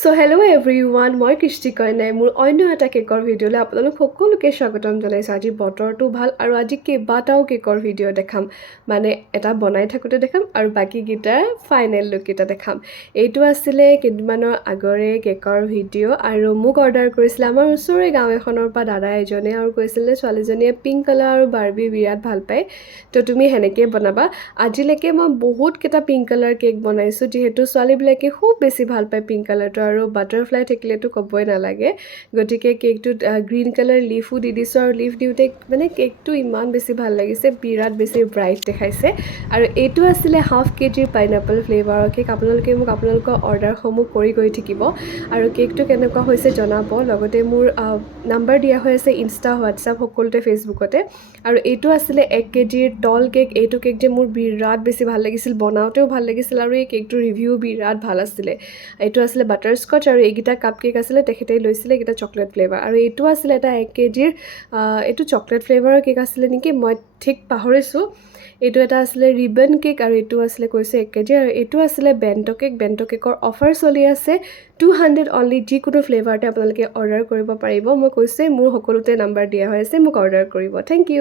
So hello everyone, মই কৃষ্টি কইনাই মোৰ অন্য এটা কেকৰ ভিডিঅ'লৈ আপোনালোক সকলোকে স্বাগতম জনাইছোঁ। আজি বতৰটো ভাল আৰু আজি কেইবাটাও কেকৰ ভিডিঅ' দেখাম, মানে এটা বনাই থাকোঁতে দেখাম আৰু বাকীকেইটাৰ ফাইনেল লুককেইটা দেখাম। এইটো আছিলে কেইদিনমানৰ আগৰে কেকৰ ভিডিঅ' আৰু মোক অৰ্ডাৰ কৰিছিলে আমাৰ ওচৰৰে গাঁও এখনৰ পৰা দাদা এজনে আৰু কৈছিলে ছোৱালীজনীয়ে পিংক কালাৰ আৰু বাৰ্বি বিৰাট ভাল পায়, তো তুমি সেনেকৈ বনাবা। আজিলৈকে মই বহুতকেইটা পিংক কালাৰ কেক বনাইছোঁ, যিহেতু ছোৱালীবিলাকে খুব বেছি ভাল পায় পিংক কালাৰটো আৰু বাটাৰফ্লাই থাকিলেতো ক'বই নালাগে। গতিকে কেকটোত গ্ৰীণ কালাৰ লিফো দি দিছোঁ আৰু লিফ দিওঁতে মানে কেকটো ইমান বেছি ভাল লাগিছে, বিৰাট বেছি ব্ৰাইট দেখাইছে। আৰু এইটো আছিলে হাফ কেজিৰ পাইনাপল ফ্লেভাৰৰ কেক। আপোনালোকে মোক আপোনালোকৰ অৰ্ডাৰসমূহ কৰি গৈ থাকিব আৰু কেকটো কেনেকুৱা হৈছে জনাব। লগতে মোৰ নাম্বাৰ দিয়া হৈ আছে ইনষ্টা, হোৱাটছআপ সকলোতে, ফেচবুকতে। আৰু এইটো আছিলে 1 কেজিৰ তল কেক। এইটো কেক যে মোৰ বিৰাট বেছি ভাল লাগিছিল, বনাওঁতেও ভাল লাগিছিল আৰু এই কেকটোৰ ৰিভিউ বিৰাট ভাল আছিলে। এইটো আছিলে বাটাৰস্কচ আৰু এইকেইটা কাপ কেক আছিলে, তেখেতে লৈছিলে এইকেইটা চকলেট ফ্লেভাৰ। আৰু এইটো আছিলে এটা 1 কেজিৰ এইটো চকলেট ফ্লেভাৰৰ কেক আছিলে নেকি, মই ঠিক পাহৰিছোঁ। এইটো এটা আছিলে ৰিবন কেক আৰু এইটো আছিলে কৈছে 1 কেজি। আৰু এইটো আছিলে বেণ্টো কেক। বেণ্টো কেকৰ অফাৰ চলি আছে 200 অনলি। যিকোনো ফ্লেভাৰতে আপোনালোকে অৰ্ডাৰ কৰিব পাৰিব। মই কৈছে মোৰ সকলোতে নাম্বাৰ দিয়া হৈ আছে, মোক অৰ্ডাৰ কৰিব। Thank U.